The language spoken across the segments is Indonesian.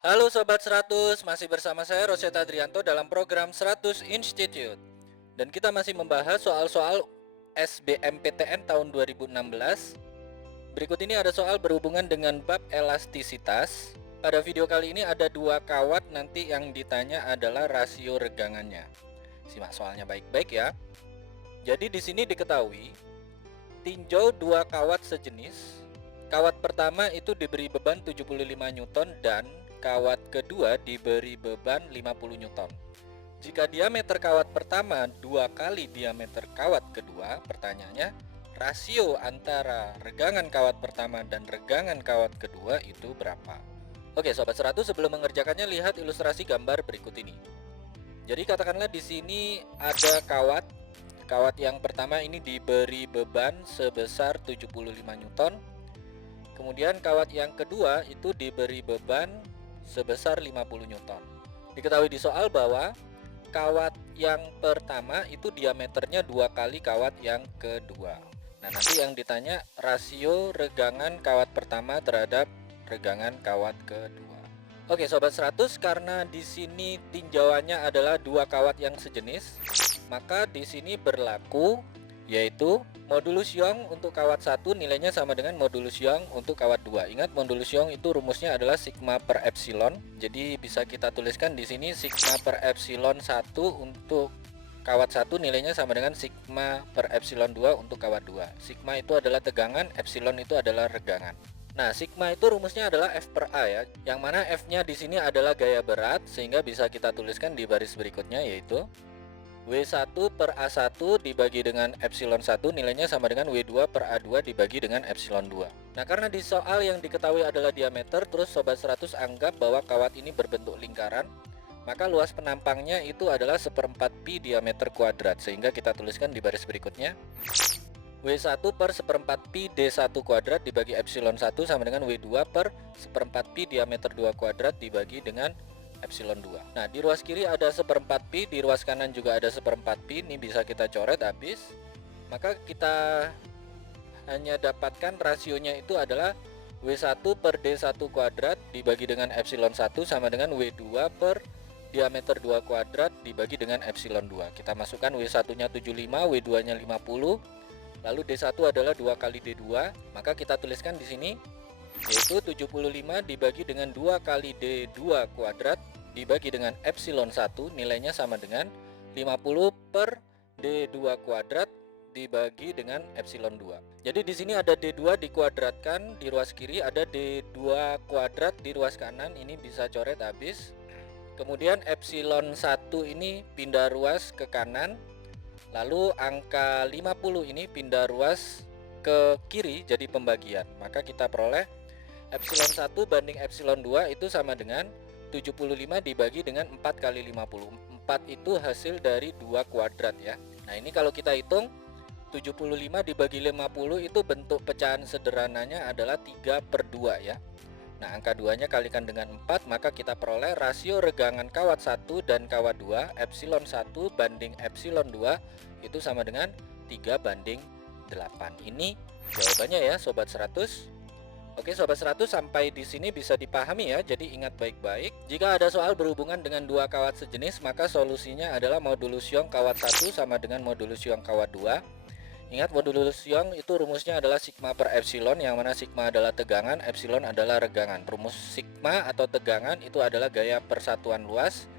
Halo Sobat 100, masih bersama saya Roseta Adrianto dalam program 100 Institute. Dan kita masih membahas soal-soal SBMPTN tahun 2016. Berikut ini ada soal berhubungan dengan bab elastisitas. Pada video kali ini ada dua kawat, nanti yang ditanya adalah rasio regangannya. Simak soalnya baik-baik ya. Jadi di sini diketahui tinjau dua kawat sejenis. Kawat pertama itu diberi beban 75 Newton dan kawat kedua diberi beban 50 Newton. Jika diameter kawat pertama 2 kali diameter kawat kedua, pertanyaannya rasio antara regangan kawat pertama dan regangan kawat kedua itu berapa? Oke, Sobat 100, sebelum mengerjakannya lihat ilustrasi gambar berikut ini. Jadi katakanlah di sini ada kawat yang pertama ini diberi beban sebesar 75 Newton. Kemudian kawat yang kedua itu diberi beban sebesar 50 Newton. Diketahui di soal bahwa kawat yang pertama itu diameternya 2 kali kawat yang kedua. Nah, nanti yang ditanya rasio regangan kawat pertama terhadap regangan kawat kedua. Oke, Sobat 100, karena di sini tinjauannya adalah dua kawat yang sejenis, maka di sini berlaku yaitu modulus Young untuk kawat 1 nilainya sama dengan modulus Young untuk kawat 2. Ingat, modulus Young itu rumusnya adalah sigma per epsilon. Jadi bisa kita tuliskan di sini sigma per epsilon 1 untuk kawat 1 nilainya sama dengan sigma per epsilon 2 untuk kawat 2. Sigma itu adalah tegangan, epsilon itu adalah regangan. Nah, sigma itu rumusnya adalah F per A ya, yang mana F-nya di sini adalah gaya berat, sehingga bisa kita tuliskan di baris berikutnya yaitu W1 per A1 dibagi dengan epsilon 1 nilainya sama dengan W2 per A2 dibagi dengan epsilon 2. Nah, karena di soal yang diketahui adalah diameter, terus Sobat 100 anggap bahwa kawat ini berbentuk lingkaran, maka luas penampangnya itu adalah 1/4 pi diameter kuadrat, sehingga kita tuliskan di baris berikutnya W1 per 1/4 pi D1 kuadrat dibagi epsilon 1 sama dengan W2 per 1/4 pi diameter 2 kuadrat dibagi dengan epsilon 2. Nah, di ruas kiri ada 1/4 pi, di ruas kanan juga ada 1/4 pi. Ini bisa kita coret habis. Maka kita hanya dapatkan rasionya itu adalah W1 per D1 kuadrat dibagi dengan epsilon 1 sama dengan W2 per diameter 2 kuadrat dibagi dengan epsilon 2. Kita masukkan W1-nya 75, W2-nya 50. Lalu D1 adalah 2 kali D2, maka kita tuliskan di sini yaitu 75 dibagi dengan 2 kali D2 kuadrat dibagi dengan epsilon 1 nilainya sama dengan 50 per D2 kuadrat dibagi dengan epsilon 2. Jadi di sini ada D2 dikuadratkan di ruas kiri, ada D2 kuadrat di ruas kanan, ini bisa coret habis. Kemudian epsilon 1 ini pindah ruas ke kanan. Lalu angka 50 ini pindah ruas ke kiri jadi pembagian. Maka kita peroleh epsilon 1 banding epsilon 2 itu sama dengan 75 dibagi dengan 4 kali 50. 4 itu hasil dari 2 kuadrat ya. Nah, ini kalau kita hitung 75 dibagi 50 itu bentuk pecahan sederhananya adalah 3/2 ya. Nah, angka 2-nya kalikan dengan 4, maka kita peroleh rasio regangan kawat 1 dan kawat 2, epsilon 1 banding epsilon 2 itu sama dengan 3/8. Ini jawabannya ya, Sobat 100. Oke, Sobat 100, sampai di sini bisa dipahami ya. Jadi ingat baik-baik, jika ada soal berhubungan dengan dua kawat sejenis, maka solusinya adalah modulus Young kawat 1 sama dengan modulus Young kawat 2. Ingat, modulus Young itu rumusnya adalah sigma per epsilon, yang mana sigma adalah tegangan, epsilon adalah regangan. Rumus sigma atau tegangan itu adalah gaya persatuan luas,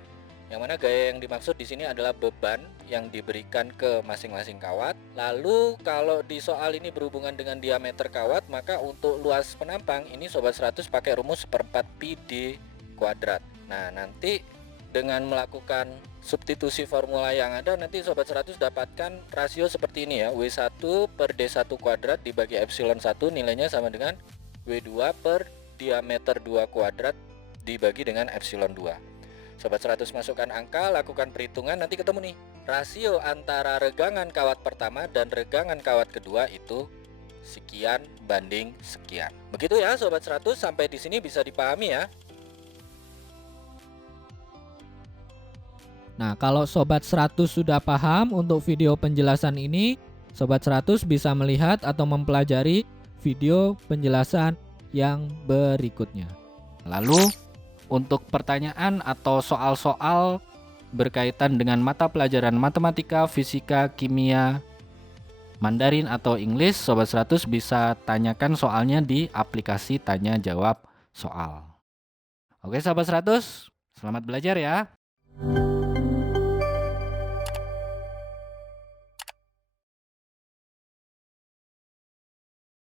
yang mana gaya yang dimaksud di sini adalah beban yang diberikan ke masing-masing kawat. Lalu kalau di soal ini berhubungan dengan diameter kawat, maka untuk luas penampang ini Sobat 100 pakai rumus 1/4 pi d kuadrat. Nah, nanti dengan melakukan substitusi formula yang ada, nanti Sobat 100 dapatkan rasio seperti ini ya. W1 per D1 kuadrat dibagi epsilon 1 nilainya sama dengan W2 per diameter 2 kuadrat dibagi dengan epsilon 2. Sobat 100 masukkan angka, lakukan perhitungan, nanti ketemu nih. Rasio antara regangan kawat pertama dan regangan kawat kedua itu sekian banding sekian. Begitu ya Sobat 100, sampai di sini bisa dipahami ya. Nah, kalau Sobat 100 sudah paham untuk video penjelasan ini, Sobat 100 bisa melihat atau mempelajari video penjelasan yang berikutnya. Lalu, Untuk pertanyaan atau soal-soal berkaitan dengan mata pelajaran matematika, fisika, kimia, Mandarin atau English, Sobat 100 bisa tanyakan soalnya di aplikasi tanya jawab soal. Oke Sobat 100, selamat belajar ya.